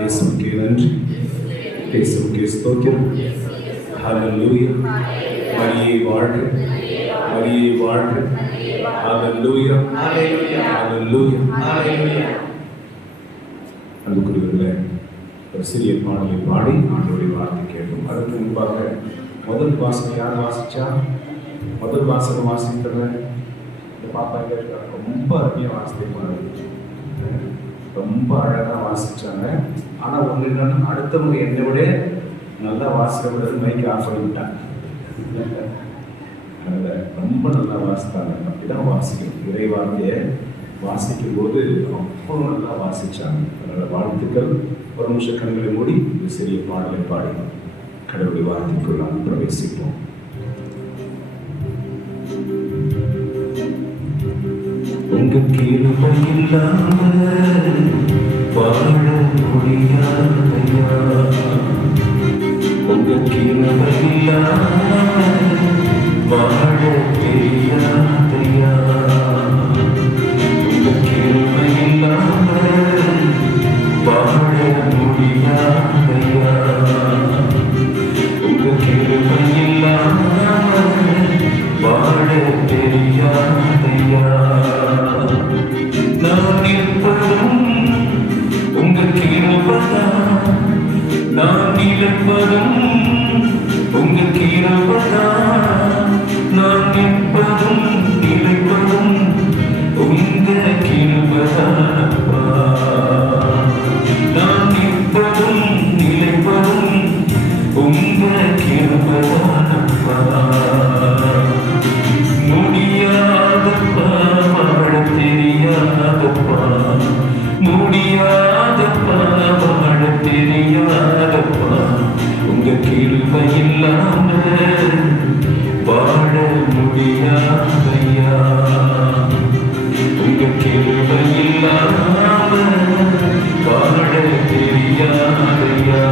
இயேசுவுக்கே நன்றி, இயேசுவுக்கே ஸ்தோத்திரம். ஹல்லேலூயா. மரியே வாழ்க, மரியே வாழ்க. ஹல்லேலூயா, ஹல்லேலூயா, ஹல்லேலூயா, ஹல்லேலூயா. அன்புக்குரியவர்களே, ஒரு சிறிய பாடலை பாடி ஆண்டவருடைய வார்த்தை கேட்டோம். அதற்கு முன்பாக முதல் வாசகம் யார் வாசிச்சா? முதல் வாசகம் வாசித்தவர் இந்த பாப்பா கேட்கிறாங்க. ரொம்ப அருமையாக வாசிப்பாங்க, ரொம்ப அழகாக வாசிச்சாங்க. ஆனால் ஒன்று என்னன்னா, அடுத்தவங்க என்னை விட நல்லா வாசிக்கிறது மைக்கு ஆஃப் பண்ணிவிட்டாங்க. அதில் ரொம்ப நல்லா வாசித்தாங்க. அப்படிதான் வாசிக்கணும். இறை வார்த்தையை வாசிக்கும் போது அவ்வளோ நல்லா வாசிச்சாங்க. அதனால் வாழ்த்துக்கள். ஒரு நிமிஷம் கண்களை மூடி ஒரு சிறிய பாடலை பாடி கடவுளுடைய வார்த்தைக்குள் நாம் பிரவேசிப்போம். உங்க கிருபை இல்லாம வாழ முடியாதையா, உங்க கிருபை இல்லாம வாழ தெரியாதையா, உங்க கிருபை இல்லாம வாழ முடியாதையா, உங்க கிருபை இல்லாம வாழ தெரியாதையா. நான் இருப்பதும் உங்க கிருபைதான், நான் இருப்பதும் உங்க கிருபைதான், நான் இருப்பதும் நிலைப்பதும் உங்க கிருபைதானப்பா, நான் இருப்பதும் நிலைப்பதும் உங்க கிருபைதானப்பா. முடியாதப்பா, வாழ தெரியாதப்பா, முடியாதப்பா, வாழ தெரியாதப்பா, உங்க கிருபை இல்லாம வாழ முடியாதையா, உங்க கிருபை இல்லாம வாழ தெரியாதையா.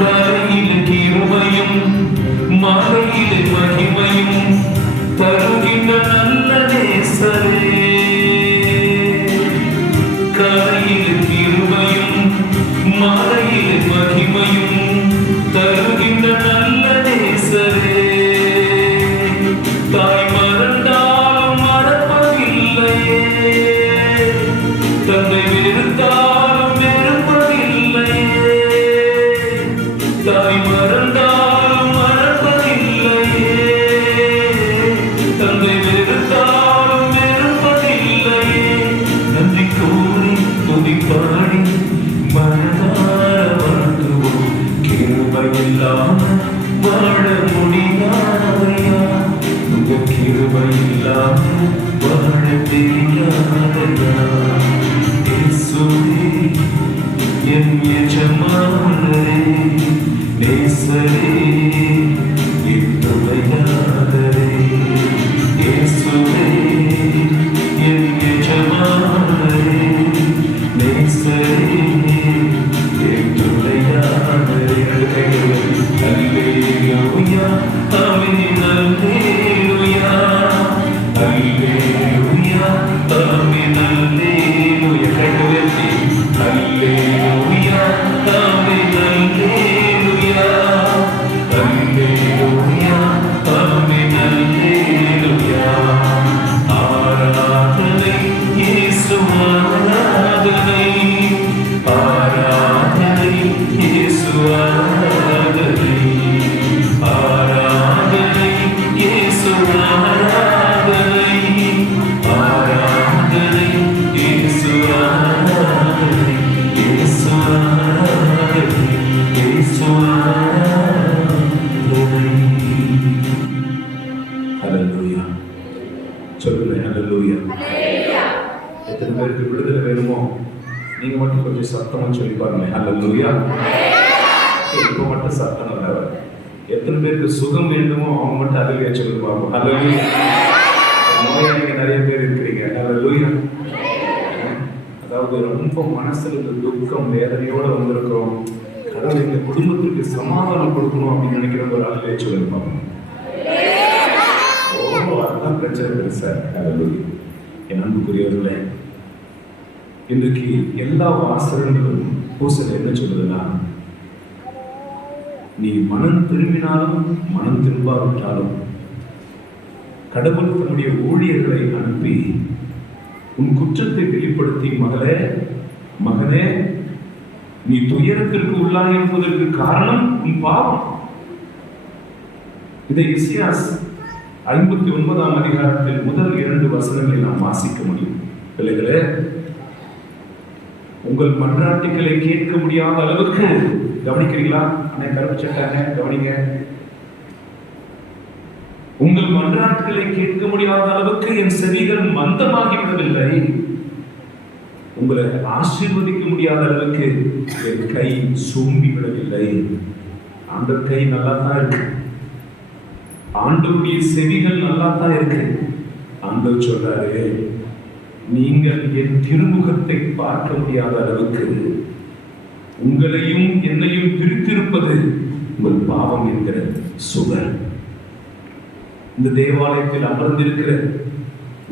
கரையில கிருபையும் மலையில மகிமையும் தருகின்ற நல்ல நேசரே, கரையில் கிருபையும் மலையில் மகிமையும் தருகின்ற நல்ல நேசரே, தாய் மறந்தாலும் மறப்பதில்லையே, தந்தை வெறுத்தாலும் வெறுப்பதில்லையே, தாய் மறந்தாலும் மறப்பதில்லையே, தந்தை வெறுத்தாலும் வெறுப்பதில்லையே. நன்றி கூறி துதி பாடி மனதார வாழ்த்துவோம். கிருபை இல்லாம வாழ முடியாதையா, உங்க கிருபை இல்லாம வாழ தெரியாதையா. இயேசுவே என் எஜமானரே, நேசரே, என் துணையாளரே, இயேசுவே என் எஜமானரே, நேசரே, என் துணையாளரே. அல்லேலூயா, ஆமென், அல்லேலூயா, அல்லேலூயா, ஆமென், அல்லேலூயா. கைகளை உயர்த்தி அல்லேலூயா, ஆமென், அல்லேலூயா, அல்லேலூயா, ஆமென், அல்லேலூயா. ஆராதனை இயேசு, ஆராதனை, ஆராதனை இயேசு, ஆராதனை, ஆராதனை இயேசு, ஆராதனை, ஆராதனை இயேசு, ஆராதனை, இயேசு ஆராதனை, இயேசு ஆராதனை. ஹல்லேலூயா. சொல்லுங்க ஹல்லேலூயா. எத்தனை பேருக்கு விடுதலை வேணுமோ நீங்க மட்டும் கொஞ்சம் சத்தமா சொல்லி பாருங்க ஹல்லேலூயா. இப்போ மட்டும் சத்தம் இல்லை. எத்தனை பேருக்கு சுகம் வேண்டுமோ அவங்க மட்டும் ஹல்லேலூயா சொல்லுவாங்க. ஹல்லேலூயா. நோயாளிங்க நிறைய பேர் இருக்கிறீங்க. ஹல்லேலூயா. அதாவது ரொம்ப மனசுல இந்த துக்கம் வேதனையோட வந்திருக்கிறோம். கடவுள் எங்க குடும்பத்திற்கு சமாதானம் கொடுக்கணும் அப்படின்னு நினைக்கிற ஒரு ஹல்லேலூயா சொல்லுவாங்க. அதுதான் பிரச்சனை பெருசா. ஹல்லேலூயா. என் அன்புக்குரியவர்களே, இன்றைக்கு எல்லா வாசகங்களும் பூசல் என்ன சொல்லுதுன்னா, நீ மனம் திரும்பினாலும் மனம் திரும்பாவிட்டாலும் கடவுள் தன்னுடைய ஊழியர்களை அனுப்பி உன் குற்றத்தை வெளிப்படுத்தி, மகனே நீ துயரத்திற்கு உள்ளாயிருப்பதற்கு காரணம் உன் பாவம். இதை இசையாஸ் 59ஆம் அதிகாரத்தில் முதல் 2 வசனங்களை நாம் வாசிக்க முடியும். பிள்ளைகளே, உங்கள் மன்றாட்டுகளை கேட்க முடியாத அளவுக்கு, கவனிக்கிறீங்களா? கருப்பு சட்டை கவனிங்க. உங்கள் மன்றாட்டுகளை கேட்க முடியாத அளவுக்கு என் செவிகள் மந்தமாகிவிடவில்லை. உங்களை ஆசீர்வதிக்க முடியாத அளவுக்கு என் கை சோம்பி விடவில்லை. அந்த கை நல்லா தான் இருக்கு, ஆண்டவருடைய செவிகள் நல்லா தான் இருக்கு. ஆண்டவர் சொல்றாரு, நீங்கள் என் திருமுகத்தை பார்க்க முடியாத அளவுக்கு உங்களையும் என்னையும் பிரித்திருப்பது உங்கள் பாவம் என்கிற சுவர். இந்த தேவாலயத்தில் அமர்ந்திருக்கிற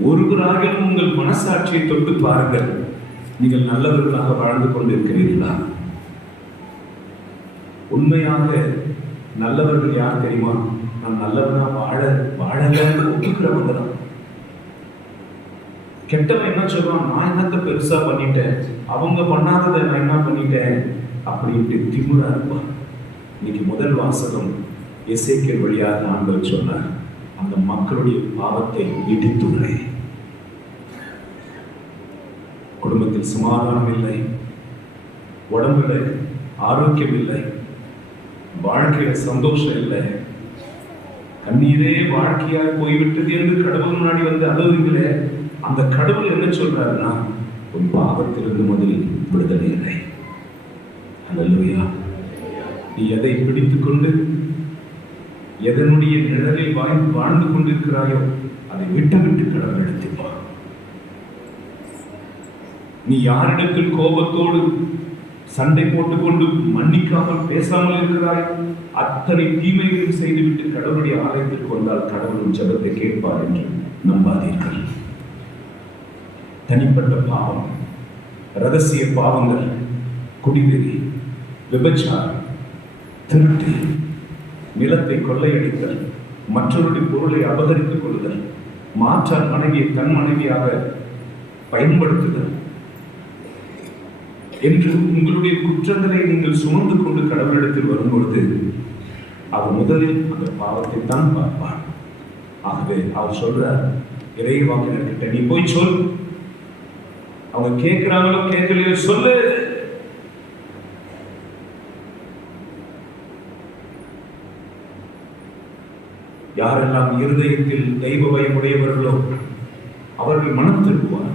ஒருவராக உங்கள் மனசாட்சியை தொட்டு பாருங்கள். நீங்கள் நல்லவர்களாக வாழ்ந்து கொண்டிருக்கிறீர்களா? உண்மையாக நல்லவர்கள் யார் தெரியுமா? நான் நல்லவனா வாழல ஒப்புக்கிறவங்க தான். கெட்டவன் என்ன சொல்றான்? நான் என்னத்தை பெருசா பண்ணிட்டேன், அவங்க பண்ணாததை நான் என்ன பண்ணிட்டேன் அப்படின்ட்டு திமிரா இருப்பான். இன்னைக்கு முதல் வாசகம் எசேக்கியேல் வழியாக ஆண்டவர் சொன்னார், அந்த மக்களுடைய பாவத்தை இடித்துள்ளேன். குடும்பத்தில் சமாதானம் இல்லை, உடம்புல ஆரோக்கியம் இல்லை, வாழ்க்கையில சந்தோஷம் இல்லை, கண்ணீரே வாழ்க்கையாய் போய்விட்டது என்று கடவுள் முன்னாடி வந்து அழுவீங்களே, அந்த கடவுள் என்ன சொல்றாருன்னா, உன் பாவத்திலிருந்து முதலில் விடுதலை இல்லை. அல்லேலூயா. நீ எதை பிடித்துக் கொண்டு எதனுடைய நிழலில் வாழ்ந்து கொண்டிருக்கிறாயோ அதை விட்டு கடவுள் எடுத்துப்பா. நீ யாரிடத்தில் கோபத்தோடு சண்டை போட்டுக்கொண்டு மன்னிக்காமல் பேசாமல் இருக்கிறாய், அத்தனை தீமைகளையும் செய்துவிட்டு கடவுளுடைய ஆலயத்திற்கு வந்தால் கடவுளின் ஜெபத்தை கேட்பார் என்று நம்பாதீர்கள். தனிப்பட்ட பாவம், ரகசிய பாவங்கள், குடிவெறி, விபச்சாரம், திருட்டு, நிலத்தை கொள்ளையடித்தல், மற்றவருடைய பொருளை அபகரித்துக் கொள்ளுதல், மாற்றார் மனைவியை தன் மனைவியாக பயன்படுத்துதல் என்று உங்களுடைய குற்றங்களை நீங்கள் சுமந்து கொண்டு கடவுளிடத்தில் வரும்பொழுது அவர் முதலில் அந்த பாவத்தை தான் பார்ப்பார். ஆகவே அவர் சொல்றார், இறைவாக்கினர்கிட்ட நீ போய் சொல், அவங்க கேட்கிறாங்களோ கேட்கலையோ சொல்லு. யாரெல்லாம் இருதயத்தில் தெய்வ பயமுடையவர்களோ அவர்கள் மனம் திரும்புவார்கள்.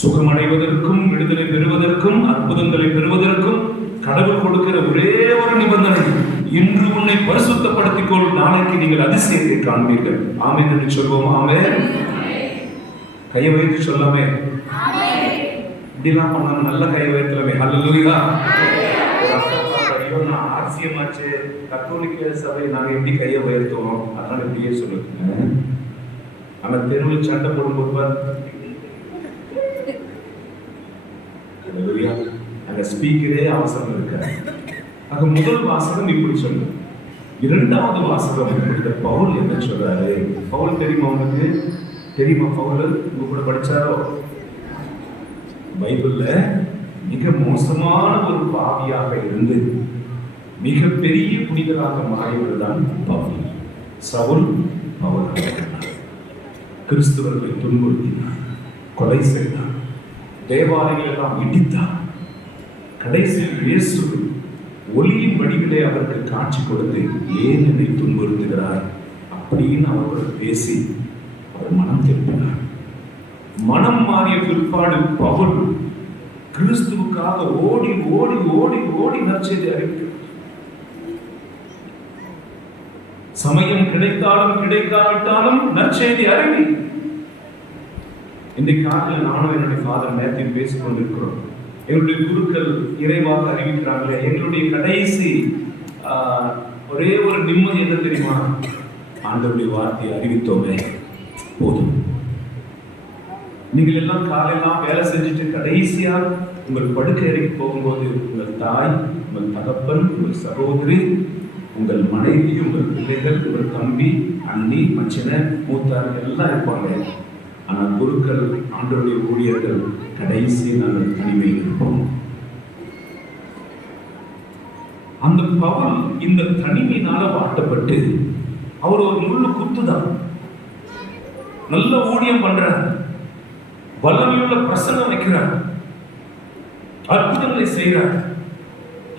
சுகமடைவதற்கும் விடுதலை பெறுவதற்கும் அற்புதங்களை பெறுவதற்கும் கடவுள் கொடுக்கிற ஒரே ஒரு நிபந்தனை, இன்று உன்னை பரிசுத்தப்படுத்திக் கொள், நாளைக்கு நீங்கள் அதிசயத்தை காண்பீர்கள். ஆமென் என்று சொல்வோம். ஆமென். கையை வைத்து சொல்லாமே, இப்படிலாம் பண்ணாலும் நல்ல கையை வைத்துலமே. ஹல்லேலூயா. நான் ஆர்சியமாச்சு கத்தோலிக்க சபை நாங்கள் எப்படி கையை உயர்த்துவோம், அதனால இப்படியே சொல்லுங்க. ஆனா தெருவில் சண்டை போடும்போது அந்த ஸ்பீக்கரே அவசரம் இருக்காது. ஆக முதல் வாசகம் இப்படி சொல்லு. இரண்டாவது வாசகம் இந்த பவுல் என்ன சொல்றாரு? பவுல் தெரியுமா உங்களுக்கு? தெரியுமா பவுல்? உங்க கூட படிச்சாரோ? பைபிள்ல மிக மோசமான ஒரு பாவியாக இருந்து மிகப்பெரிய புனிதராக மாறியவர் தான் பவுல். சவுல் பவுல் கிறிஸ்தவர்களை துன்புறுத்தினார், கொலை செய்தார், தேவாலயங்கள் எல்லாம் இடித்தார். கடைசியில் இயேசு ஒளியின் வடிவிலே அவருக்கு காட்சி கொடுத்து, ஏன் என்னை துன்புறுத்துகிறார் அப்படின்னு அவரோடு பேசி அவர் மனம் திரும்பினார். மனம் மாறிய பிற்பாடு பவுல் கிறிஸ்துவுக்காக ஓடி ஓடி ஓடி ஓடி நற்செய்தி அறிவிக்கிறார். சமயம் கிடைத்தாலும் கிடைக்காவிட்டாலும் நற்செய்தி அறிவி. இன்றைக்கு காலையில் நானும் என்னுடைய ஃபாதர் மேத்யூ பேசிக் கொண்டிருக்கிறோம். எங்களுடைய குருக்கள் இறைவாக அறிவிக்கிறாங்களே, எங்களுடைய கடைசி ஒரே ஒரு நிம்மதி என்ன தெரியுமா? ஆண்டவருடைய வார்த்தையை அறிவித்தோமே போதும். நீங்கள் எல்லாம் காலையெல்லாம் வேலை செஞ்சுட்டு கடைசியா உங்கள் படுக்கை அறைக்கு போகும்போது உங்கள் தாய், உங்கள் தகப்பன், உங்கள் சகோதரி, உங்கள் மனைவி, உங்கள் பிள்ளைகள், உங்கள் தம்பி, அண்ணி, மச்சின, மூத்தார் எல்லாம் இருப்பாங்க. ஆனால் குருக்கள், ஆண்டவருடைய ஊழியர்கள் கடைசி நாங்கள் தனிமையில் இருப்போம். அந்த பவுல் இந்த தனிமையினால வாட்டப்பட்டு அவர் ஒரு முள்ளு குத்துதான். நல்ல ஊழியம் பண்றார், வல்லமையுள்ள பிரசங்கம் வைக்கிறார், அற்புதங்களை செய்கிறார்.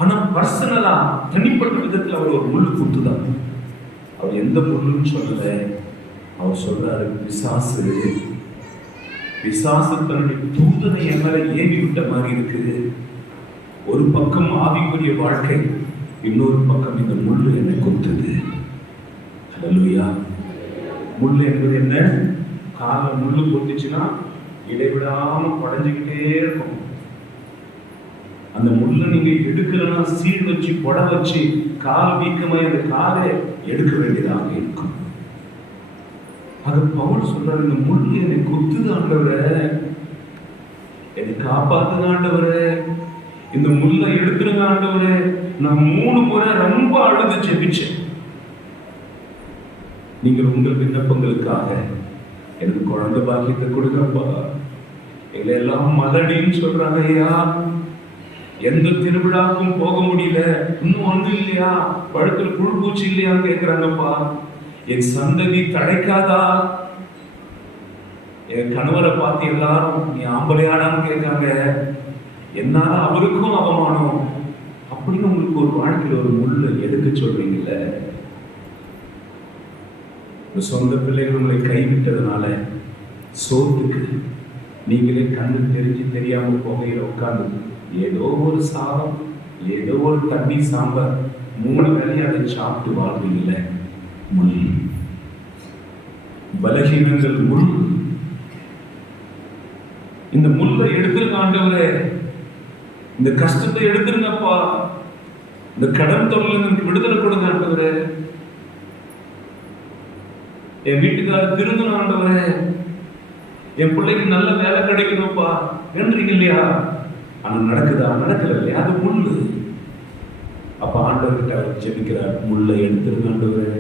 ஆனா பர்சனலா தனிப்பட்ட விதத்தில் அவர் ஒரு முள்ளு குத்துதான். அவர் எந்த முள்ளுன்னு சொல்லல, அவர் சொல்றாரு பிசாசு தன்னுடைய தூதனை என் மேல ஏவி விட்ட மாதிரி இருக்குது. ஒரு பக்கம் ஆவிக்குரிய வாழ்க்கை, இன்னொரு பக்கம் இந்த முள்ளு என்னை குத்துது. ஹல்லேலூயா. முள்ளு என்பது என்ன? கால முள்ளு குத்துச்சுன்னா இடைவிடாம படைஞ்சுக்கிட்டே இருக்கும். அந்த முள்ளை நீங்க எடுக்கலன்னா சீல் வச்சு பொட வச்சு கால் வீக்கமாய் அந்த காலை எடுக்க வேண்டியதாக இருக்கும். அது பவுல் சொல்றாரு, இந்த முள்ளு என்னை குத்துது ஆண்டவரே, என்னை காப்பாத்துங்க ஆண்டவரே, இந்த முள்ளை எடுத்துருங்க ஆண்டவரே. நான் 3 முறை ரொம்ப அழுது ஜெபிச்சேன். நீங்கள் உங்கள் விண்ணப்பங்களுக்காக எனக்கு குழந்தை பாக்கியத்தை கொடுங்கப்பா. எங்களை எல்லாம் மலடின்னு சொல்றாங்க ஐயா, எந்த திருவிழாக்கும் போக முடியல, இன்னும் ஒன்றும் இல்லையா, பழுத்துல புழு பூச்சி இல்லையான்னு கேட்கிறாங்கப்பா. என் சந்ததி தடைக்காதா? என் கணவரை பார்த்து எல்லாரும் நீ ஆம்பளையாடான்னு கேட்காங்க. என்னால அவருக்கும் அவமானம் அப்படின்னு உங்களுக்கு ஒரு வாழ்க்கையில் ஒரு முள்ளை எடுக்க சொல்றீங்கல்ல. சொந்த பிள்ளைகள் உங்களை கைவிட்டதுனால சோத்துக்கு நீங்களே கண்ணு தெரிஞ்சு தெரியாம போகையில உட்கார்ந்து ஏதோ ஒரு சாதம், ஏதோ ஒரு தண்ணி சாம்பார் 3 வேளையும் அதை சாப்பிட்டு வாழ்வீங்கல்ல. முள், பலகீனங்கள் முள். இந்த முள்ளை எடுத்துருங்க ஆண்டவரே, இந்த கஷ்டத்தை எடுத்துருங்கப்பா, இந்த கடன் தொழில் எனக்கு விடுதலை கொடுங்க ஆண்டவரே, என் வீட்டுக்காரர் திருந்தணும் ஆண்டவரே, என் பிள்ளைக்கு நல்ல வேலை கிடைக்கணும்ப்பா என்றீங்க இல்லையா? ஆனா நடக்குதா? நடக்கல இல்லையா? அது முள்ளு. அப்ப ஆண்டவர்கிட்ட அவர் ஜெபிக்கிறார், முள்ளை எடுத்துருங்க ஆண்டவரே.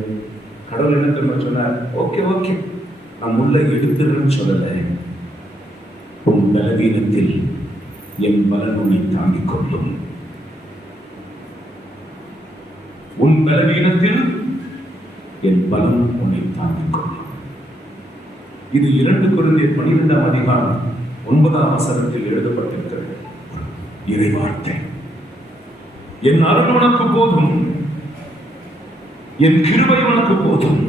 கடவுள் என்ன தெரியுமா சொன்னார்? ஓகே ஓகே, நான் முள்ளை எடுத்துருன்னு சொல்லல, உன் பலவீனத்தில் என் பலன் உன்னை தாங்கிக் கொள்ளும். உன் பலவீனத்தில் என் பலம் உன்னை தாங்கிக் கொள்ளும். இது 2 கொரிந்தியர் 12ஆம் அதிகாரம் 9ஆம் வசனத்தில் எழுதப்பட்டிருக்கிறது இறைவார்த்தை. என் அருள் உனக்கு போதும், என் கிருபை உனக்கு போதும்.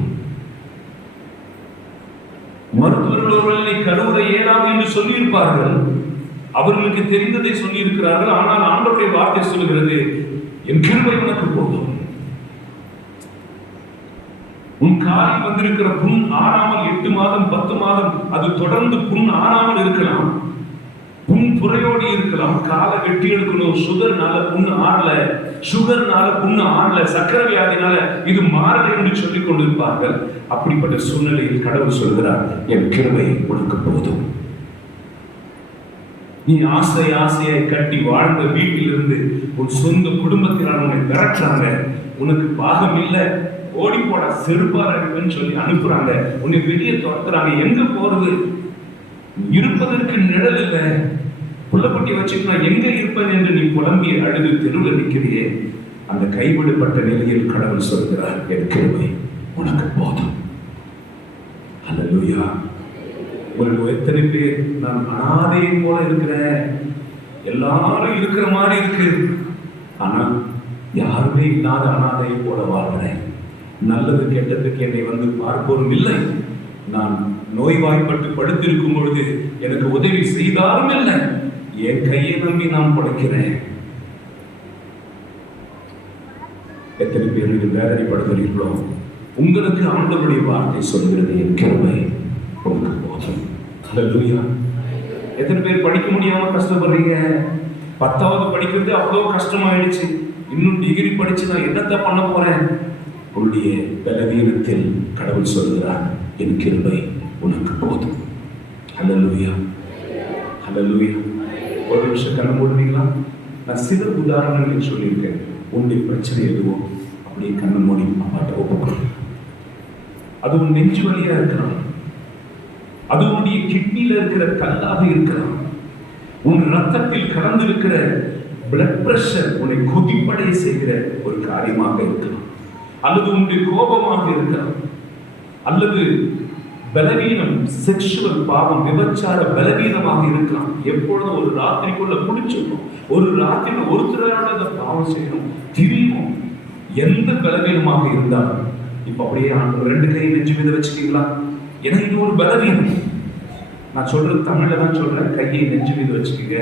மருத்துவர்கள் ஒருவேளை கருவுரை ஏறாது என்று சொல்லியிருப்பார்கள், அவர்களுக்கு தெரிந்ததை சொல்லியிருக்கிறார்கள். ஆனால் ஆண்டவருடைய வார்த்தை சொல்லுகிறது, என் கிருபை உனக்கு போதும். உன் காலில் வந்திருக்கிற புண் ஆறாமல் 8 மாதம் 10 மாதம் அது தொடர்ந்து புண் ஆறாமல் இருக்கலாம், புண் புறையோடி இருக்கலாம். காலை வெட்டி எடுக்கணும், சுகர்னால புண்ணு ஆறல, சுகர்னால புண்ணு ஆறல, சக்கரை வியாதினால இது மாறல என்று சொல்லிக் கொண்டிருப்பார்கள். அப்படிப்பட்ட சூழ்நிலையில் கடவுள் சொல்கிறார், என் கிருபை உனக்கு போதும். நீ ஆசையை கட்டி வாழ்ந்த வீட்டிலிருந்து உன் சொந்த குடும்பத்தினர் உன்னை விரட்டுறாங்க, உனக்கு பாகம் இல்லை, ஓடி போட செருப்பாருன்னு சொல்லி அனுப்புறாங்க, உன்னை வெளியே துரத்துறாங்க. எங்க போறது? இருப்பதற்கு நிழல் இல்லை, புள்ளப்பட்டி வச்சுட்டு நான் எங்க இருப்பேன் என்று நீ புலம்பி அழுது தெருவில் நிற்கிறியே. அந்த கைவிடப்பட்ட நிலையில் கடவுள் சொல்கிறார், என் கிருபை உனக்கு போதும். அல்லேலூயா. உங்களுக்கு எத்தனை பேர் நான் அனாதையை போல இருக்கிறேன், எல்லாரும் இருக்கிற மாதிரி இருக்கு, ஆனா யாருமே இல்லாத அனாதையை போல வாழ்கிறேன். நல்லது கெட்டதுக்கு என்னை வந்து பார்ப்போரும் இல்லை, நான் நோய்வாய்ப்பட்டு படுத்திருக்கும் பொழுது எனக்கு உதவி செய்தாலும் இல்லை, என் கையை நம்பி நான் படைக்கிறேன். எத்தனை பேர் இது வேதனைப்படுகிறீர்களோ? உங்களுக்கு ஆண்டவருடைய வார்த்தை சொல்கிறது, என் கிருபை உனக்கு போதும். அல்லேலூயா. எத்தனை பேர் படிக்க முடியாம கஷ்டப்படுறீங்க? 10வது படிக்கிறது அவ்வளோ கஷ்டமாயிடுச்சு, இன்னும் டிகிரி படிச்சு நான் என்னத்தை பண்ண போறேன்? உன்னுடைய பலவீனத்தில் கடவுள் சொல்கிறார், என் கிருபை உனக்கு போதும். ஹல்லேலூயா, ஹல்லேலூயா. ஒரு நிமிஷம் கண்ணை மூடுவீங்களா? நான் சில உதாரணங்கள் சொல்லியிருக்கேன். உன்னுடைய பிரச்சனை எதுவோ அப்படியே கண்ணை மூடி அப்பாட்ட ஒப்புக்கொள். அது உன் நெஞ்சு வலியா இருக்கலாம், அது உன்னுடைய கிட்னியில இருக்கிற கல்லாக இருக்கலாம், உன் ரத்தத்தில் கலந்து இருக்கிற பிளட் பிரஷர் உன்னை கொதிப்படைய செய்கிற ஒரு காரியமாக இருக்கலாம், அல்லது உன்னுடைய கோபமாக இருக்கலாம், அல்லது பலவீனம், செக்ஷுவல் பாவம், விபச்சார பலவீனமாக இருக்கலாம். எப்பொழுதும் ஒரு ராத்திரிக்குள்ள குடிச்சிடணும், ஒரு ராத்திரில ஒருத்தரோட பாவம் செய்யணும், திரியும். எந்த பலவீனமாக இருந்தாலும் இப்ப அப்படியே ரெண்டு கை நெஞ்சு மீது வச்சுக்கீங்களா? ஏன்னா இது ஒரு பலவீனம். நான் சொல்றது தமிழ்ல தான் சொல்றேன். கையை நெஞ்சு மீது வச்சுக்கீங்க,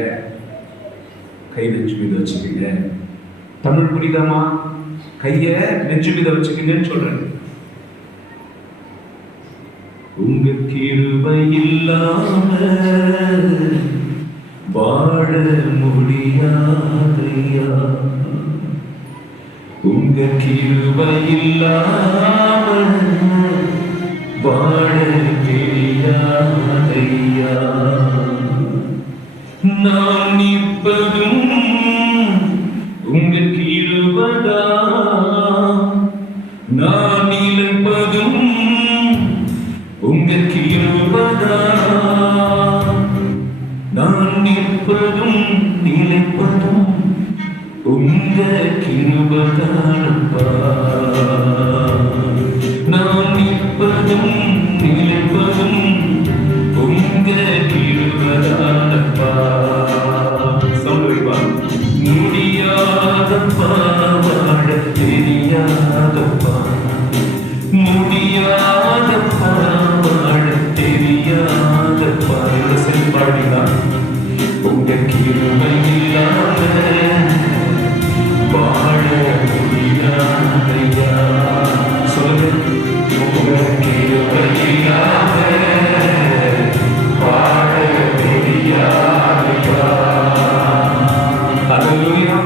கை நெஞ்சு மீது வச்சுக்கீங்க. தமிழ் புரியுதாமா? கைய நெஞ்சு மீது வச்சுக்கீங்கன்னு சொல்றேன். உங்க கிருபை இல்லாம வாழ முடியாதையா, உங்க கிருபை இல்லாம வாழ தெரியாதையா. நான் நிற்பதும் உங்க கிருபைதா, நான் நிலைப்பதும் உங்க கிருபைதா, நான் நிற்பதும் நிலைப்பதும் உங்க கிருபைதானப்பா. நான் நிற்பதும் நிலைப்பதும் உங்க கிருபைதானப்பா. சொல்லுவா முடியாதப்பா, வாழ தெரியாதப்பா, முடியாதப்பா, வாழ தெரியாதப்பா. இந்த செயல்பாடுகளா உங்க கிருபை இல்லாம வாழ முடியாதையா. சொல்லுங்க, உங்க கிருபை இல்லாம வாழ தெரியாதையா. ஹல்லேலூயா.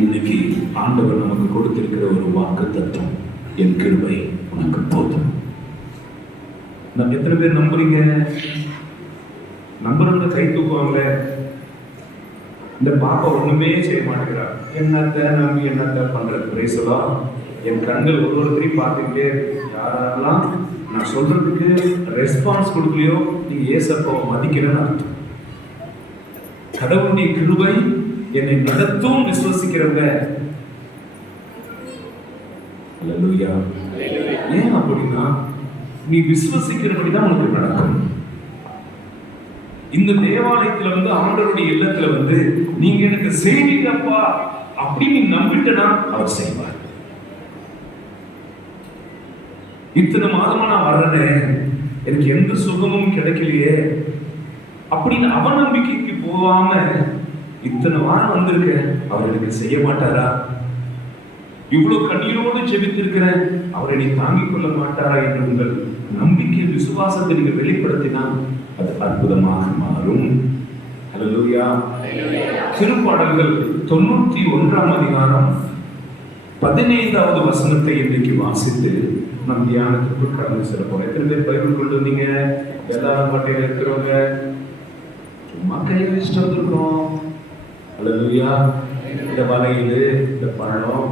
இன்னைக்கு ஆண்டவர் நமக்கு கொடுத்திருக்கிற ஒரு வாக்குத்தத்தம், என் கிருபை உனக்கு போதும். நம்ம எத்தனை பேர் நம்புறீங்க? நம்புறவங்க கை தூக்குவாங்களே. இந்த பாப்பா ஒண்ணுமே செய்ய மாட்டேங்கிறா, என்னத்த நம்பி என்னத்த பண்றது? பிரைசலா. என் கண்கள் ஒருத்தரையும் பார்த்துக்கிட்டே, யாரெல்லாம் நான் சொல்றதுக்கு ரெஸ்பான்ஸ் கொடுக்கலையோ நீங்க ஏசப்பாவை மதிக்கிறேன்னு அர்த்தம். கடவுளுடைய கிருபை என்னை நடத்தும் விசுவசிக்கிறவங்க. ஹல்லேலூயா. ஏன் அப்படின்னா, நீ விசுவசிக்கிறபடிதான் உனக்கு நடக்கும். இந்த தேவாலயத்துல ஆண்டவருடைய இல்லத்துல நீங்க எனக்கு செய்வீங்கப்பா அப்படின்னு நீ நம்பிட்டனா அவர் செய்வார். இத்தனை மாதமா நான் வர்றேனே, எனக்கு எந்த சுகமும் கிடைக்கலையே அப்படின்னு அவநம்பிக்கைக்கு போகாம இத்தனை வாரம் வந்திருக்க, அவர் எனக்கு செய்ய மாட்டாரா? இவ்வளவு கண்ணீரோடு ஜெபித்திருக்கிறேன், அவரை நீ தாங்கிக் கொள்ள மாட்டாரா என்று உங்கள் நம்பிக்கை, விசுவாசத்தை நீங்க வெளிப்படுத்தினா அது அற்புதமாக மாறும். ஹல்லேலூயா. திருப்பாடல்கள் 91ஆம் அதிகாரம் 15வது வசனத்தை இன்றைக்கு வாசித்து நம் தியானத்துக்கு கடந்து செல்ல போறோம். எத்தனை பேர் பைபிள் கொண்டு வந்தீங்க? எல்லாரும் பட்டையில இருக்கிறவங்க சும்மா கையை வச்சுட்டு வந்திருக்கோம். ஹல்லேலூயா. இந்த வலையில இந்த பழம்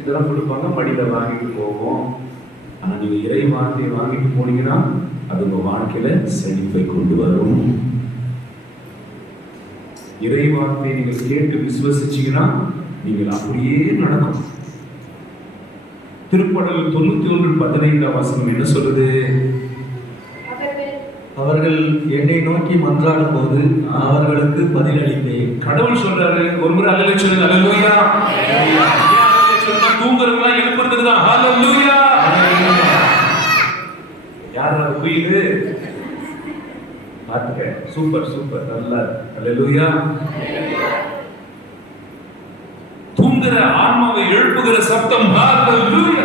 இதெல்லாம் கொடுப்பாங்க, மடியில வாங்கிட்டு போவோம். ஆனா நீங்க இறை வார்த்தையை வாங்கிட்டு போனீங்கன்னா அது உங்க வாழ்க்கையில செழிப்பை கொண்டு வரும். இறை வார்த்தையை நீங்கள் கேட்டு விசுவசிச்சீங்கன்னா நீங்கள் அப்படியே நடக்கும். திருப்பாடல் 91:15 வசனம் என்ன சொல்லுது? அவர்கள் என்னை நோக்கி மன்றாடும் போது அவர்களுக்கு பதில் அளித்தேன். கடவுள் சொல்றாரு. ஒரு முறை அல்லேலூயா சொல்லுங்க. அல்லேலூயா. தூங்குறவங்க எழுப்புறது தான் ஹல்லேலூயா. யாரா குயிலு? பாத்துக்க. சூப்பர் சூப்பர், நல்லா. அல்லேலூயா. தூங்குற ஆன்மாவை எழுப்புகிற சப்தம் ஹல்லேலூயா.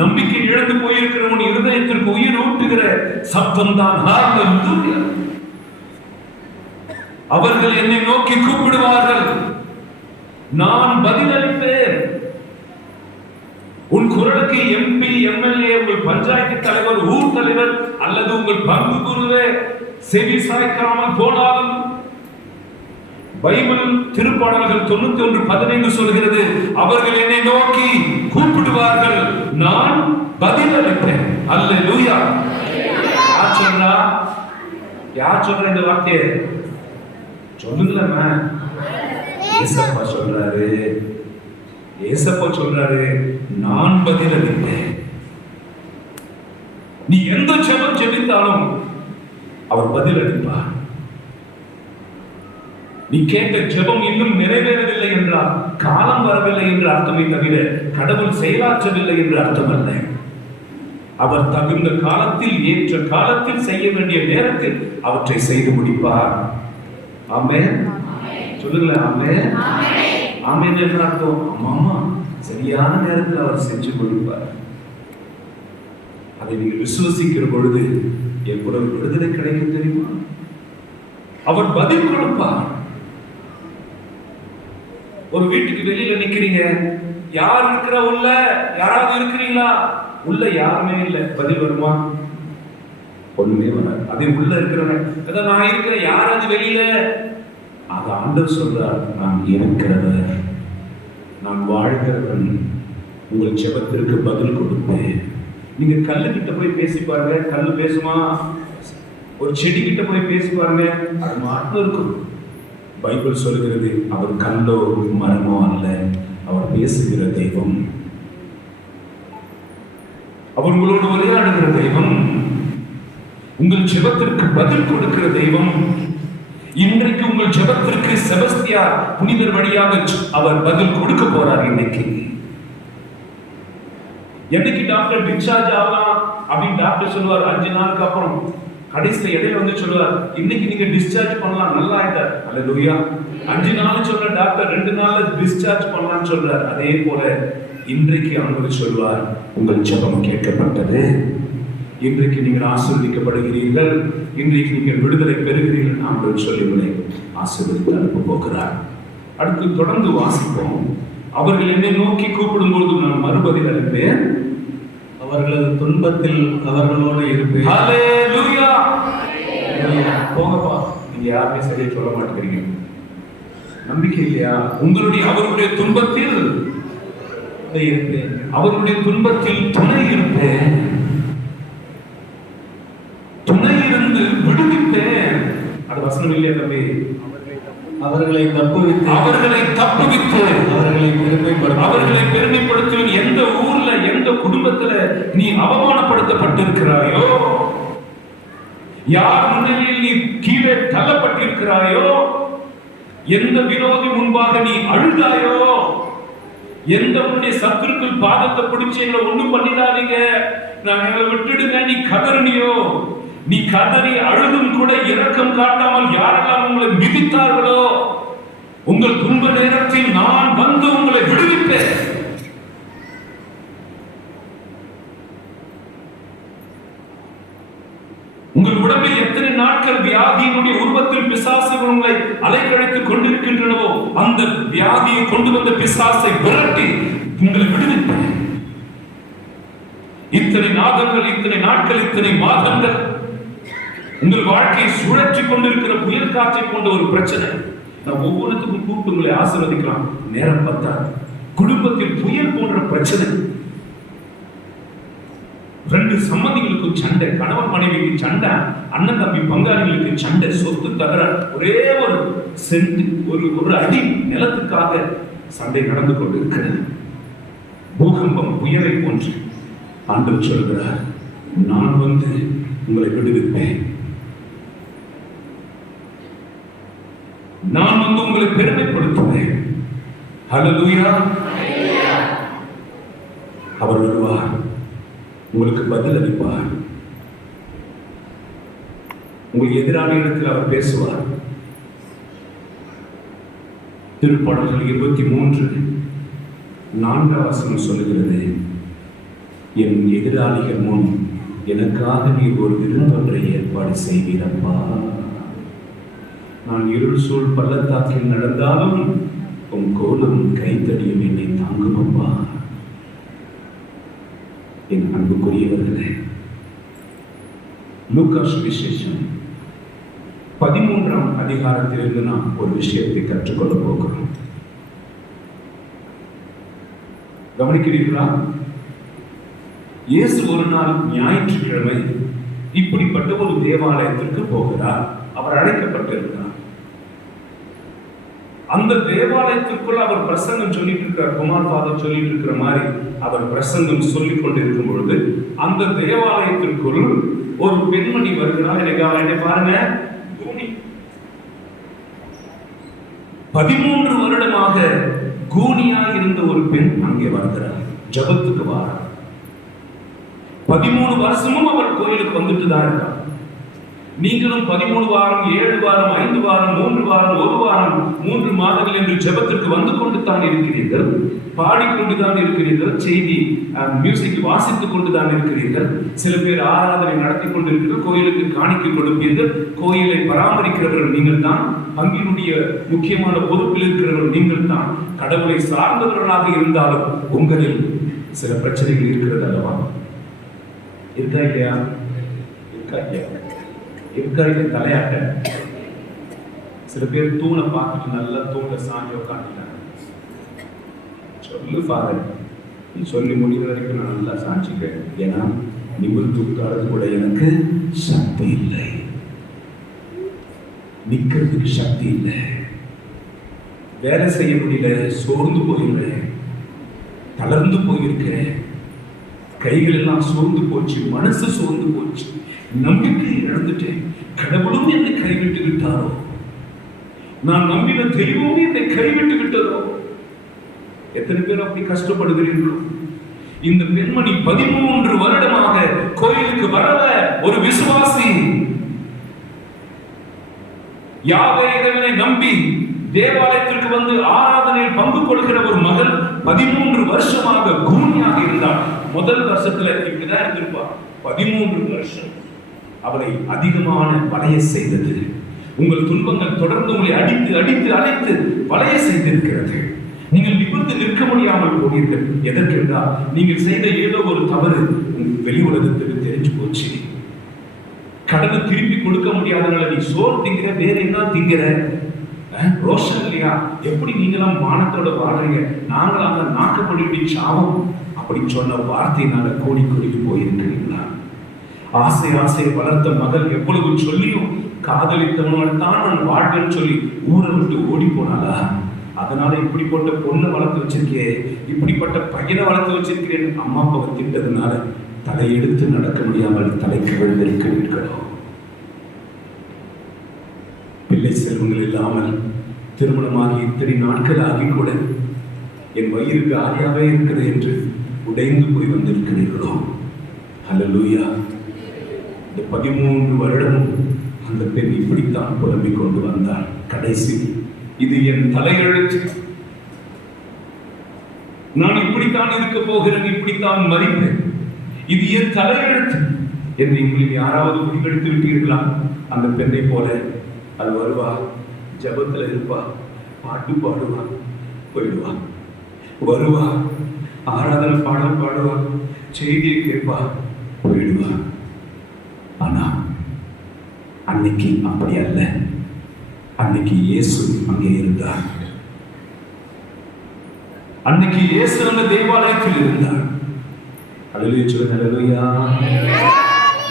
நம்பிக்கை இழந்து போயிருக்கிறவன் இருதயத்திற்கு உயிர் ஊட்டுகிற சப்தம் தான் ஹல்லேலூயா. அவர்கள் என்னை நோக்கி கூப்பிடுவார்கள், நான் பதிலளிப்பேன். உன் குரலுக்கு MP, MLA, உங்கள் பஞ்சாயத்து தலைவர், ஊர் தலைவர் அல்லது உங்கள் பங்கு குருவே செவி சாய்க்காமல் போனாலும் பைபிள் திருப்பாடல்கள் 91:15 சொல்கிறது, அவர்கள் என்னை நோக்கி கூப்பிடுவார்கள், நான் பதில் அளிப்பேன். அல்லேலூயா. யார் சொல்ற இந்த வார்த்தையை? சொல்லுங்களேம்மா. ஏசப்பா சொல்றாரு. ஏசப்பா சொல்றாரு, நான் பதில் அளிப்பேன். நீ எந்த ஜெபம் ஜெபித்தாலும் அவர் பதில் அளிப்பார். நீ கேட்ட ஜெபம் இன்னும் நிறைவேறவில்லை என்றால் காலம் வரவில்லை என்று அர்த்தமே தவிர கடவுள் செயலாற்றவில்லை என்று அர்த்தம் அல்ல. அவர் தகுந்த காலத்தில், ஏற்ற காலத்தில், செய்ய வேண்டிய நேரத்தில் அவற்றை செய்து முடிப்பார். ஆமென். சொல்லுங்களேன். ஆமென். ஆமென் என்று அர்த்தம். ஆமா, சரியான நேரத்தில் அவர் செஞ்சு கொடுப்பார். அதை நீங்கள் விசுவசிக்கிற பொழுது எவ்வளவு விடுதலை கிடைக்கும் தெரியுமா? அவர் பதில் கொடுப்பார். ஒரு வீட்டுக்கு வெளியில நிக்கிறீங்க, யார் இருக்கிற உள்ள? யாராவது இருக்கிறீங்களா? உள்ள யாருமே இல்லை. பதில் வருமா? ஒண்ணுமே வராது. அதே உள்ள இருக்கிறவன், அதான் நான் இருக்கிறேன், யாராவது வெளியில? அது ஆண்டவர் சொல்றார், நான் இருக்கிறவர், நான் வாழ்கிறவன், உங்கள் ஜெபத்திற்கு பதில் கொடுப்பேன். நீங்க கல்லு கிட்ட போய் பேசி பாருங்க, கல்லு பேசுமா? ஒரு செடி கிட்ட போய் பேசி பாருங்க, அது மாற்றம் இருக்கும். பைபிள் சொல்கிறது, அவர் கல்லோ மரமோ அல்ல, அவர் பேசுகிற தெய்வம், அவர் உங்களோடு உரையாடுகிற தெய்வம், உங்கள் ஜெபத்திற்கு பதில் கொடுக்கிற தெய்வம். இன்றைக்கு உங்கள் ஜெபத்திற்கு செபஸ்தியார் புனிதர் வழியாக அவர் பதில் கொடுக்க போறார். என்னைக்கு டாக்டர் டிஸ்சார்ஜ் ஆகலாம் அப்படின்னு டாக்டர் சொல்லுவார். 5 நாளுக்கு அப்புறம் கடைசியில் இடையில வந்து சொல்லுவார், இன்னைக்கு நீங்க டிஸ்சார்ஜ் பண்ணலாம், நல்லா ஆயிட்டார். அல்லேலூயா. 5 நாள் சொல்ற டாக்டர் 2 நாள்ல டிஸ்சார்ஜ் பண்ணலாம்னு சொல்றார். அதே போல இன்றைக்கு ஆண்டவர் சொல்வார், உங்கள் ஜெபம் கேட்கப்பட்டது, இன்றைக்கு நீங்கள் ஆசீர்வதிக்கப்படுகிறீர்கள், இன்றைக்கு நீங்கள் விடுதலை பெறுகிறீர்கள். ஆண்டவர் சொல்லி ஆசீர்வதித்து அனுப்ப போகிறார். அடுத்து தொடர்ந்து வாசிப்போம். அவர்கள் என்னை நோக்கி கூப்பிடும் பொழுது நான் மறுபதில் அளிப்பேன், அவர்களது துன்பத்தில் அவர்களோடு இருப்பேன். ஹல்லேலூயா. போங்கப்பா, நீங்க யாருமே சரியா சொல்ல மாட்டேங்கிறீங்க. நம்பிக்கை இல்லையா? அவருடைய துன்பத்தில் இருப்பேன், அவருடைய துன்பத்தில் துணை இருப்பேன், துணை இருந்து விடுவிப்பேன். அது வசனம் இல்லையா தம்பி? அவர்களை தப்புவித்து அவர்களை பெருமைப்படுத்துவேன். எந்த ஊர்ல, எந்த குடும்பத்துல நீ அவமானப்படுத்தப்பட்டிருக்கிறாயோ, யார் முன்னிலையில் நீ கீழே தள்ளப்பட்டிருக்கிறாயோ, எந்த விரோதி முன்பாக நீ அழுதாயோ, எந்த உன்னுடைய சத்துருக்கள் பாதத்தை பிடிச்சு எங்களை ஒண்ணும் பண்ணிடாதீங்க, நான் எங்களை விட்டுடுங்க, நீ கதறினியோ, நீ கதறி அழுதும் கூட இரக்கம் காட்டாமல் யாரெல்லாம் உங்களை மிதித்தார்களோ, உங்கள் துன்ப நேரத்தில் நான் வந்து உங்களை விடுவிப்பேன். உங்கள் உடம்பில் எத்தனை நாட்கள் வியாதியினுடைய உருவத்தில் பிசாசுகள் உங்களை அலைக்கழித்துக் கொண்டிருக்கின்றனவோ, அந்த வியாதியை கொண்டு வந்த பிசாசை விரட்டி உங்களை விடுவிப்பேன். இத்தனை நாதங்கள், இத்தனை நாட்கள், இத்தனை மாதங்கள் உங்கள் வாழ்க்கையை சுழற்றி கொண்டிருக்கிற புயல் காற்றை கொண்ட ஒரு பிரச்சனை. நான் ஒவ்வொருத்துக்கும் கூப்பிட்டு உங்களை ஆசீர்வதிக்கலாம், நேரம் பத்தாது. குடும்பத்தில் புயல் போன்ற பிரச்சனை, 2 சம்பந்திகளுக்கு சண்டை, கணவன் மனைவிக்கு சண்டை, அண்ணன் தம்பி பங்காளிகளுக்கு சண்டை, சொத்து தவிர ஒரே ஒரு சென்ட், ஒரு அடி நிலத்துக்காக சண்டை நடந்து கொண்டிருக்கிறது. பூகம்பம், புயலை போன்று. ஆண்டவர் சொல்கிறார், நான் வந்து உங்களை விடுவிப்பேன், நான் வந்து உங்களை பெருமைப்படுத்துவேன். ஹல்லேலூயா. அவர் வருவார், உங்களுக்கு பதில் அளிப்பார். உங்கள் எதிராளியிடத்தில் அவர் பேசுவார். திருப்பாடல்கள் 23:4 சொல்லுகிறது, என் எதிராளிகள் முன் எனக்காக நீ ஒரு விருந்தொன்றை ஏற்பாடு செய்வீரப்பா. நான் இருள் சூழ் பள்ளத்தாக்கில் நடந்தாலும் உன் கோலும் கைத்தடியும் என்னை தாங்குமப்பா. என் அன்புக்குரியவர்களே, லூக்கா சுவிசேஷம் 13ஆம் அதிகாரத்திலிருந்து நாம் ஒரு விஷயத்தை கற்றுக்கொள்ள போகிறோம். கவனிக்கிறீர்களா? இயேசு ஒரு நாள் ஞாயிற்றுக்கிழமை இப்படிப்பட்ட ஒரு தேவாலயத்திற்கு போகிறார். அவர் அழைக்கப்பட்டிருக்கிறார். அந்த தேவாலயத்திற்குள் அவர் பிரசங்கம் சொல்லிட்டு இருக்கிறார். குமார் ஃபாதர் சொல்லிட்டு இருக்கிற மாதிரி அவர் பிரசங்கம் சொல்லிக் கொண்டிருக்கும் பொழுது அந்த தேவாலயத்திற்குள் ஒரு பெண்மணி வருகிறார். என்னை பாருங்க, 13 வருடமாக கூனியா இருந்த ஒரு பெண் அங்கே வருகிறார். ஜபத்துக்கு வாரார். 13 வருஷமும் அவர் கோயிலுக்கு வந்துட்டு தான் இருக்கார். நீங்களும் 13 வாரம், 7 வாரம், 5 வாரம், 3 வாரம், 1 வாரம், 3 மாதங்கள் என்று ஜெபத்திற்கு வந்து கொண்டு தான் இருக்கிறீர்கள். பாடிக்கொண்டு தான் இருக்கிறீர்கள். செய்தி மியூசிக் வாசித்துக் கொண்டு தான் இருக்கிறீர்கள். சில பேர் ஆராதனை நடத்தி கொண்டிருக்கிறீர்கள். கோயிலுக்கு காணிக்கை கொடுப்பீர்கள். கோயிலை பராமரிக்கிறவர்கள் நீங்கள் தான். பங்கினுடைய முக்கியமான பொறுப்பில் இருக்கிறவர்கள் நீங்கள் தான். கடவுளை சார்ந்தவர்களாக இருந்தாலும் உங்களில் சில பிரச்சனைகள் இருக்கிறது அல்லவா? இருக்கா இல்லையா? இருக்கா இல்லையா? இருக்காது தலையாட்ட. சில பேர் தூணை பார்த்துட்டு நல்லா தூண சாஞ்சி உட்காந்துட்டாங்க. சொல்லு ஃபாதர், நீ சொல்லி முடிகிற வரைக்கும் நான் நல்லா சாஞ்சிக்கிறேன். ஏன்னா நிமிர்ந்து உட்கார்றது கூட எனக்கு சக்தி இல்லை, நிக்கிறதுக்கு சக்தி இல்லை, வேலை செய்ய முடியல, சோர்ந்து போயிருக்கிறேன், தளர்ந்து போயிருக்கிறேன், கைகள் எல்லாம் சோர்ந்து போச்சு, மனசு சோர்ந்து போச்சு, நம்பிக்கை இழந்துட்டேன், கடவுளும் என்னை கைவிட்டு விட்டாரோ, நான் நம்பின தெய்வமும் என்னை கைவிட்டு விட்டதோ. எத்தனை பேர் அப்படி கஷ்டப்படுகிறீர்களோ? இந்த பெண்மணி 13 வருடமாக கோயிலுக்கு வரவ ஒரு விசுவாசி, யாவே இறைவனை நம்பி தேவாலயத்திற்கு வந்து ஆராதனையில் பங்கு கொள்கிற ஒரு மகள் 13 வருஷமாக கூனியாக இருந்தார். முதல் வருஷத்துல இப்படிதான் இருந்திருப்பா. 13 வருஷம் அவரை அதிகமான வளைய செய்தது. உங்கள் துன்பங்கள் தொடர்ந்து உங்களை அடித்து அடித்து அழைத்து வளைய செய்திருக்கிறது. நீங்கள் நிமிர்ந்து நிற்க முடியாமல் போனீர்கள். எதற்கென்றால் நீங்கள் செய்த ஏதோ ஒரு தவறு வெளி உலகத்துக்கு தெரிஞ்சு போச்சு. கடனை திருப்பி கொடுக்க முடியாதனால நீ சோறு திங்கிற, வேற என்ன திங்கிற, ரோஷன் இல்லையா? எப்படி நீங்களாம் மானத்தோட வாழ்றீங்க, நாங்களாம் அந்த நாக்கப்படி சாவம் அப்படி சொன்ன வார்த்தையினால கோடி கோடிக்கு போயிருக்கிறீங்களா? ஆசை ஆசையை வளர்த்த மகள் எவ்வளவு சொல்லியும் காதலித்தவனோட தான் நான் வாழ்வேன்னு சொல்லி ஊரை விட்டு ஓடி போனாளா? அதனால இப்படிப்பட்ட பொண்ணை வளர்த்து வச்சிருக்கேன், இப்படிப்பட்ட பையனை வளர்த்து வச்சிருக்கிறேன் அம்மா அப்பாவை திட்டதுனால தலையெடுத்து நடக்க முடியாமல் தலைக்கு விழுந்திருக்கிறீர்களோ? பிள்ளை செல்வங்கள் இல்லாமல் திருமணமாகி இத்தனை நாட்கள் ஆகி கூட என் வயிறு காலியாவே இருக்கிறது என்று உடைந்து போய் வந்திருக்கிறீர்களோ? அல்லேலூயா. இந்த 13 வருடமும் அந்த பெண் இப்படித்தான் புலம்பிக் கொண்டு வந்தார். கடைசி இது என் தலையெழுத்து, நான் இப்படித்தான் இருக்க போகிறேன், இப்படித்தான் மறிப்பேன், இது என் தலையெழுத்து என்று உங்களில் யாராவது முடிவெடுத்து விட்டீர்களா? அந்த பெண்ணை போல அது வருவா, ஜபத்துல இருப்பா, பாட்டு பாடுவா, போயிடுவா, வருவா, ஆராதனை பாடல் பாடுவா, செய்தியை கேட்பா, போயிடுவா. ஆனா அன்னைக்கு அப்படி அல்ல. அன்னைக்கு இயேசு அங்கே இருந்தார். அன்னைக்கு இயேசு அந்த தேவாலயத்தில் இருந்தார். அல்லேலூயா சொல்லுங்க, அல்லேலூயா.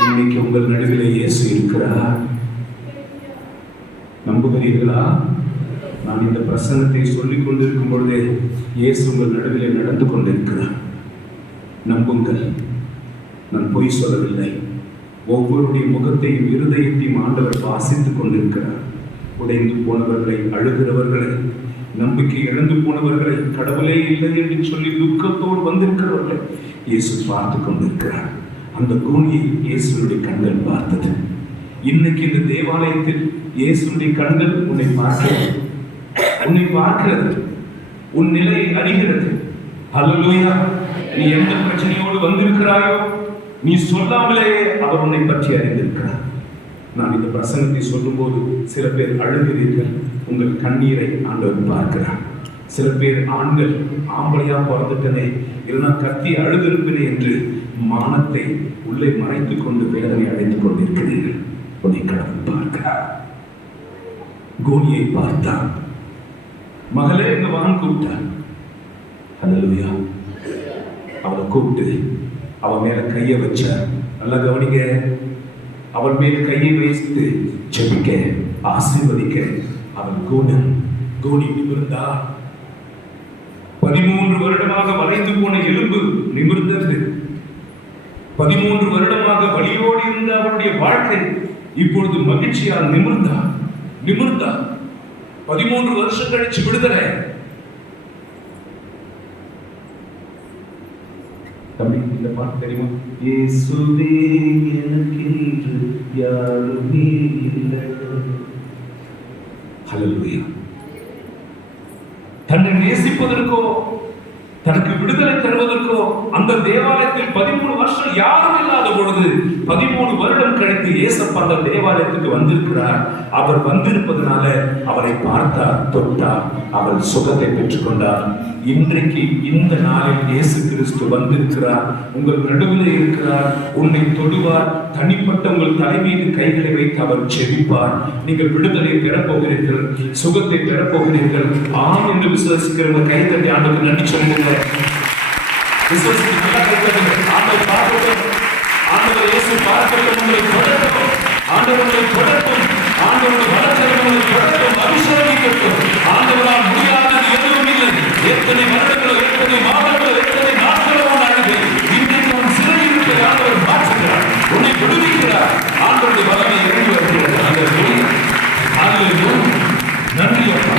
இன்னைக்கு உங்கள் நடுவில் இயேசு இருக்கிறார். நம்புகிறீர்களா? நான் இந்த பிரசங்கத்தை சொல்லிக் கொண்டிருக்கும் பொழுதே இயேசு உங்கள் நடுவில் நடந்து கொண்டிருக்கிறார். நம்புங்கள், நான் பொய் சொல்லவில்லை. ஒவ்வொருடைய முகத்தையும் இருதயத்தையும் ஆண்டவர் வாசித்துக் கொண்டிருக்கிறார். உடைந்து போனவர்களை, அழுகிறவர்களை, நம்பிக்கை இழந்து போனவர்களை, கடவுளே இல்லை என்று சொல்லி துக்கத்தோடு வந்திருக்கிறவர்களை இயேசு பார்த்து கொண்டிருக்கிறார். அந்த கூனியை இயேசுடைய கண்கள் பார்த்தது. இன்னைக்கு இந்த தேவாலயத்தில் இயேசுடைய கண்கள் உன்னை பார்க்கிறது, உன்னை பார்க்கிறது, உன் நிலையை அறிகிறது. அல்லேலூயா. நீ எந்த பிரச்சனையோடு வந்திருக்கிறாயோ, நீ சொல்லாமலே அவர் உன்னை பற்றி அறிந்திருக்கிறார். நான் இந்த பிரசங்கத்தை சொல்லும் போது சில பேர் அழுகிறீர்கள். உங்கள் கண்ணீரை ஆண்டவர் பார்க்கிறார். சில பேர் ஆண்கள் ஆம்பளையா பிறந்துட்டனே, இல்லைன்னா கத்தி அழுதிருப்பேனே என்று மானத்தை உள்ளே மறைத்துக் கொண்டு வேதனை அடைந்து கொண்டிருக்கிறீர்கள். உன்னை கடவுள் பார்க்கிறார். கோனியை பார்த்தான். மகளே இந்த வான் கூப்பிட்டான். அல்லேலூயா. அவளை கூப்பிட்டு அவன் மேல கையை வச்சார். நல்லா கவனிங்க. அவள் மேல் கையை வைத்து ஜெபிக்க, ஆசீர்வதிக்க அவன் கோனி நிமிர்ந்தா. 13 வருடமாக வளைந்து போன எலும்பு நிமிர்ந்தது. 13 வருடமாக வலியோடு இருந்த அவருடைய வாழ்க்கை இப்பொழுது மகிழ்ச்சியால் நிமிர்ந்தா. 13 வருஷம் கழிச்சு விடுதலை. தம்பி, இந்த பாட்டு தெரியுமா? இயேசுவே எனக்கென்று யாருமே இல்லை. ஹல்லேலூயா. தன்னை நேசிப்பதற்கோ தனக்கு விடுதலை தருவதற்கோ அந்த தேவாலயத்தில் 13 வருஷம் யாரும் இல்லாத பொழுது 13 வருடம் கழித்து இயேசப்பா அந்த தேவாலயத்துக்கு வந்திருக்கிறார். அவர் வந்திருப்பதனால அவரை பார்த்தார், தொட்டார், அவள் சுகத்தை பெற்றுக்கொண்டார். இன்றைக்கு இந்த நாளில் இயேசு கிறிஸ்து வந்திருக்கிறார், உங்கள் நடுவில் இருக்கிறார். உன்னை தொடுவார். தனிப்பட்ட உங்கள் தலைமீது கைகளை வைத்து அவர் செபிப்பார். நீங்கள் விடுதலை பெறப்போகிறீர்கள், சுகத்தை பெறப்போகிறீர்கள். ஆம் என்று விசுவாசிக்கிறவங்க கைத்தட்டி ஆண்டவருக்கு நன்றி சொல்லுங்க. விசுவாசிக்கிறவங்க கைத்தட்டுங்க. ஆண்டவர் பார்க்கட்டும். ஆண்டவர் இயேசு பார்க்கட்டும். உங்களை தொடரட்டும். ஆண்டவர் உங்களை தொடரட்டும். ஆண்டவருடைய வளர்ச்சியை உங்களை தொடரட்டும், அபிஷேகிக்கட்டும். ஆண்டவரால் முடியாதது எதுவும் இல்லை. எத்தனை வருடங்களோ, எத்தனை மாதங்களோ, எத்தனை நாட்களோ ஆனது. இன்றைக்கு உன் சிறையில் இருப்பதை ஆண்டவர் மாற்றுகிறார், உன்னை விடுவிக்கிறார். ஆண்டவருடைய வல்லமை இறங்கி வருகிறது. நன்றி அப்பா,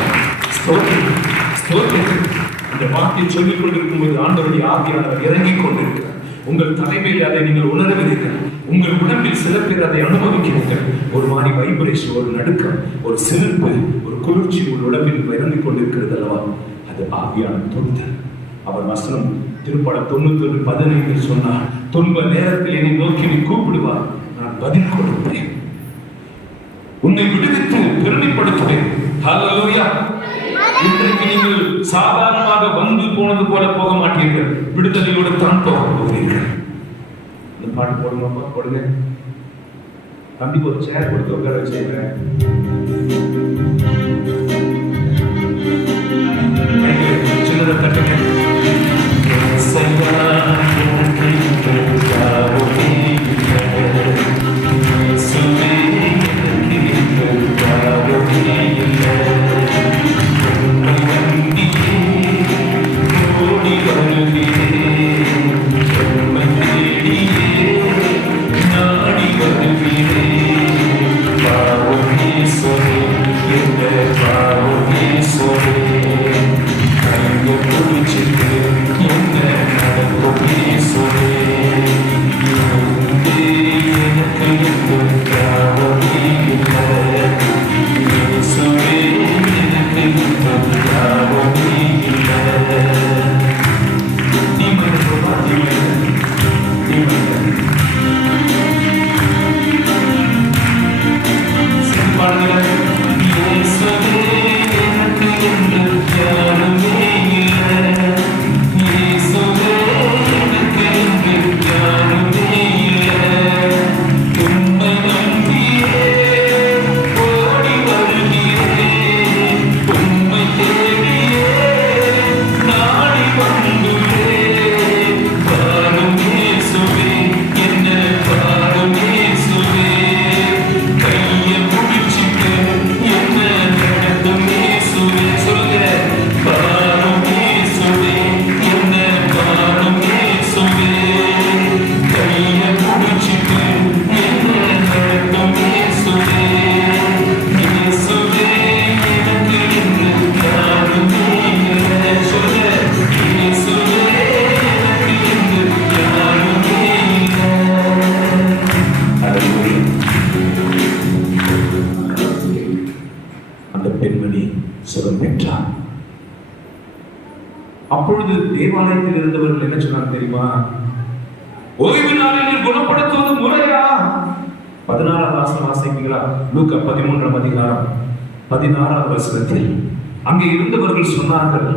ஸ்தோத்திரம், ஸ்தோத்திரம். இந்த வார்த்தையை சொல்லிக் கொண்டிருக்கும் போது ஆண்டவருடைய ஆவியானவர் இறங்கிக் கொண்டிருக்கிறார். உங்கள் தலைமையில் அதை நீங்கள் உணர்கிறீர்கள். உங்கள் உடம்பில் சில பேர் அதை அனுபவிக்கிறீர்கள். ஒரு மாதிரி வைப்ரேஷன், ஒரு நடுக்கம், ஒரு சிலிர்ப்பு, ஒரு குளிர்ச்சி உங்கள் உடம்பில் இறங்கிக் கொண்டிருக்கிறது அல்லவா? அது ஆவியான தொடுதல். அவர் வசனம் திருப்பாடல் 91:15 சொன்னார், துன்ப நேரத்தில் என்னை நோக்கி நீ கூப்பிடுவார், நான் பதில் கொடுப்பேன், உன்னை விடுவித்து பெருமைப்படுத்துவேன். ஹல்லேலூயா. இன்றைக்கு நீங்கள் சாதாரணமாக வந்து போனது போல போக மாட்டீர்கள், விடுதலையோடு தான் போக போகிறீர்கள். இந்த பாட்டு போடுமா? போடுங்க தம்பி. ஒரு சேர் கொடுத்து உட்கார வச்சுக்கிறேன். சின்னதை தட்டுங்க. அப்பொழுது தேவாலயத்தில் இருந்தவர்கள் என்ன சொன்னார் தெரியுமா? ஓய்வு நாளில் குணப்படுத்துவது முறையா? 16வது வாசிப்பீங்களா? லூக்கா 13ஆம் அதிகாரம் 16வது வசனத்தில் அங்கே இருந்தவர்கள் சொன்னார்கள்,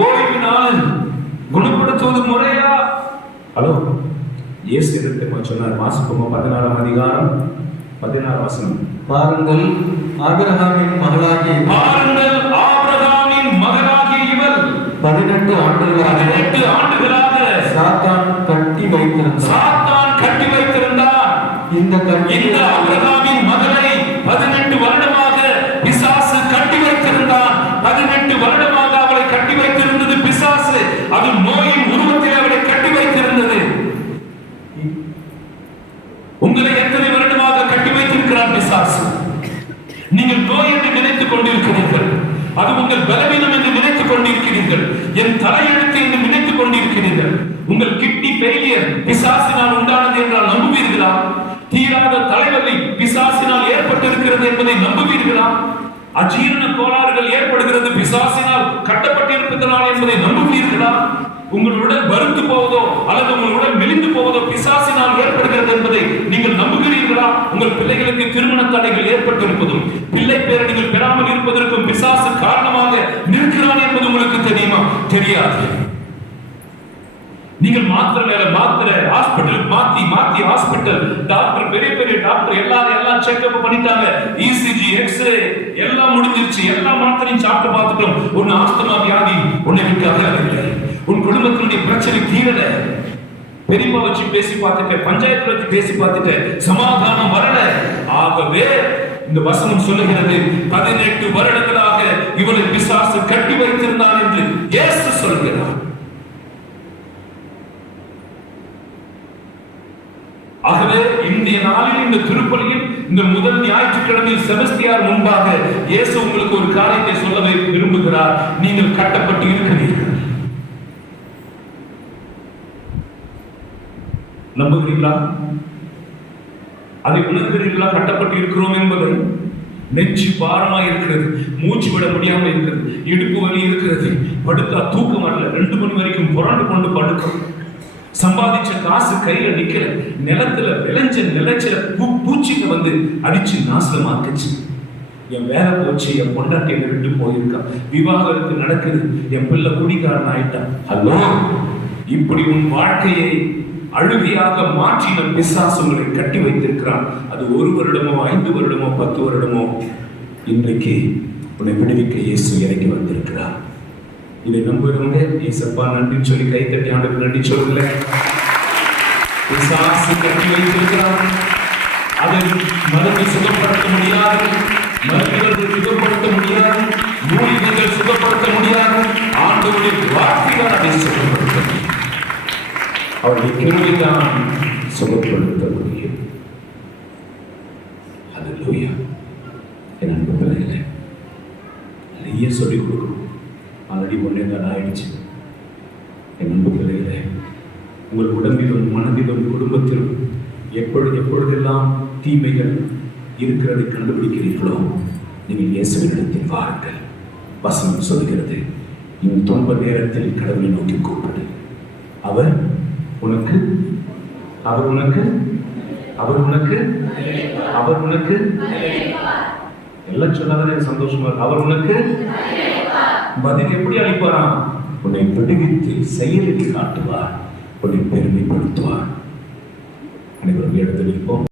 ஓய்வு நாள் குணப்படுத்துவது முறையா? ஹலோ, இயேசு என்ன சொன்னார்? வாசிப்போமா? 16ஆம் அதிகாரம் 16 வசனம். பாருங்கள், ஆபிரகாமின் மகளாகிய இவள் 18 ஆண்டுகளாக சாத்தான் கட்டி வைத்திருந்தார். இந்த ஆபிரகாமின் மகளை 18 வருடமாக பிசாசு கட்டி வைத்திருந்தான். 18 வருடமாக அவளை கட்டி வைத்திருந்தது பிசாசு. அது நோயின் உருவத்தில் அவளை கட்டி வைத்திருந்தது. உங்களை எத்தனை வருடமாக கட்டி வைத்திருக்கிறார் பிசாசு? நீங்கள் நோய் என்று நினைத்துக் கொண்டிருக்கிறீர்கள், அது உங்கள் பலவீனம் என்று நினைத்துக் கொண்டிருக்கிறீர்கள், என் தலையெழுத்து என்று நினைத்துக் கொண்டிருக்கிறீர்கள். உங்கள் கிட்னி ஃபெயிலியர் பிசாசினால் உண்டானது என்றால் நம்புவீர்களா? தீராத தலைவலி பிசாசினால் ஏற்பட்டிருக்கிறது என்பதை நம்புவீர்களா? அஜீரண கோளாறுகள் ஏற்படுகிறது பிசாசினால் கட்டப்பட்டிருப்பதனால் என்பதை நம்புவீர்களா? உங்கள் உடல் வறுத்து போவதோ அல்லது உங்கள் உடல் மெலிந்து போவதோ பிசாசினால் ஏற்படுகிறது என்பதை நீங்கள் நம்புகிறீர்களா? உங்கள் பிள்ளைகளுக்கு திருமண தடைகள் ஏற்பட்டிருப்பதும் பிள்ளை பேர் நீங்கள் பெறாமல் இருப்பதற்கும் பிசாசு காரணமாக நிற்கிறான் என்பது உங்களுக்கு தெரியுமா? தெரியாது. நீங்கள் மாத்திரை ஹாஸ்பிடல் மாத்தி ஹாஸ்பிடல் டாக்டர், பெரிய டாக்டர் எல்லாம் செக்அப் பண்ணிட்டாங்க. இசிஜி, எக்ஸ்ரே எல்லாம் முடிஞ்சிருச்சு. எல்லா மாத்திரையும் சாப்பிட்டு பார்த்துட்டோம். ஒன்னு ஆஸ்துமா வியாதி உன்னை விட்டு அகலவில்லை. உன் குடும்பத்தினுடைய பிரச்சனை தீரல. பெரியப்பா வச்சு பேசி பார்த்துட்டேன், பஞ்சாயத்துல வச்சு பேசி பார்த்துட்டேன், சமாதானம் வரல. ஆகவே இந்த வசனம் சொல்லுகிறது, 18 வருடங்களாக இவளை பிசாசு கட்டி வைத்திருந்தான் என்று இயேசு சொல்கிறார். ஆகவே இந்திய நாளில் இந்த திருப்பலியில் இந்த முதல் ஞாயிற்றுக்கிழமையில் செபஸ்தியார் முன்பாக இயேசு உங்களுக்கு ஒரு காரியத்தை சொல்ல விரும்புகிறார். நீங்கள் கட்டப்பட்டு இருக்கிறீர்கள். நம்புகிறீர்களா? அதை உணர்கிறீர்களா? கட்டப்பட்டு இருக்கிறோம் என்பதை. நெஞ்சு பாரமா இருக்கிறது, மூச்சு விட முடியாம இருக்கிறது, இடுப்பு வலி இருக்கிறது, படுத்தா தூக்கம் வரல, 2 மணி வரைக்கும் புரண்டு கொண்டு படுக்கும். சம்பாதிச்ச காசு கையில நிக்கல, நிலத்துல விளைஞ்ச நிலச்சல பூச்சிக்கு வந்து அடிச்சு நாசமாக்குச்சு. என் வேலை போச்சு, என் பொண்டாட்டி விட்டு போயிருக்கா, விவாகரத்து நடக்குது, என் பிள்ளை குடிகாரன் ஆயிட்டான். ஹலோ, இப்படி உன் வாழ்க்கையை அழுகையாக மாற்றின பிசாசு உங்களை கட்டி வைத்திருக்கிறான். அது 1 வருடமோ 5 வருடமோ 10 வருடமோ, இன்றைக்கு உன்னை விடுவிக்க இயேசு இறங்கி வந்திருக்கிறார். இதை நம்புறவங்க ஏசப்பா நன்றி சொல்லி கைத்தட்டி ஆண்டுக்கு நன்றி சொல்லல. பிசாசு கட்டி வைத்திருக்கிறார். அதை மருந்தை சுகப்படுத்த முடியாது, மருத்துவர்கள் சுகப்படுத்த முடியாது, மூலிகைகள் சுகப்படுத்த முடியாது. ஆண்டவருடைய வார்த்தைகள் அதை சுகப்படுத்த முடியும். அவருடைய கிருபைதான் சுகப்படுத்த முடியும். அல்லேலூயா. என் அன்பு பிள்ளைகளே, நிறைய சொல்லிக் கொடுக்கணும். ஆல்ரெடி ஒன்றேதான் ஆயிடுச்சு. என் அன்பு பிள்ளைகளே, உங்கள் உடம்பிலும் மனதிலும் குடும்பத்திலும் எப்பொழுதெல்லாம் தீமைகள் இருக்கிறதை கண்டுபிடிக்கிறீர்களோ, நீங்கள் இயேசுவினிடத்தில் வாருங்கள். வசனம் சொல்கிறது, இந்த துன்ப நேரத்தில் கடவுளை நோக்கி கூப்பிடு. அவர் உனக்கு எல்லாம் சொன்னாதான் சந்தோஷமா இருக்கு. அவர் உனக்கு பதில் எப்படி அளிப்பாராம்? உன்னை விடுவித்து செயலில் காட்டுவார், உன்னை பெருமைப்படுத்துவார். அனைவரும் இடத்தில் இருப்போம்.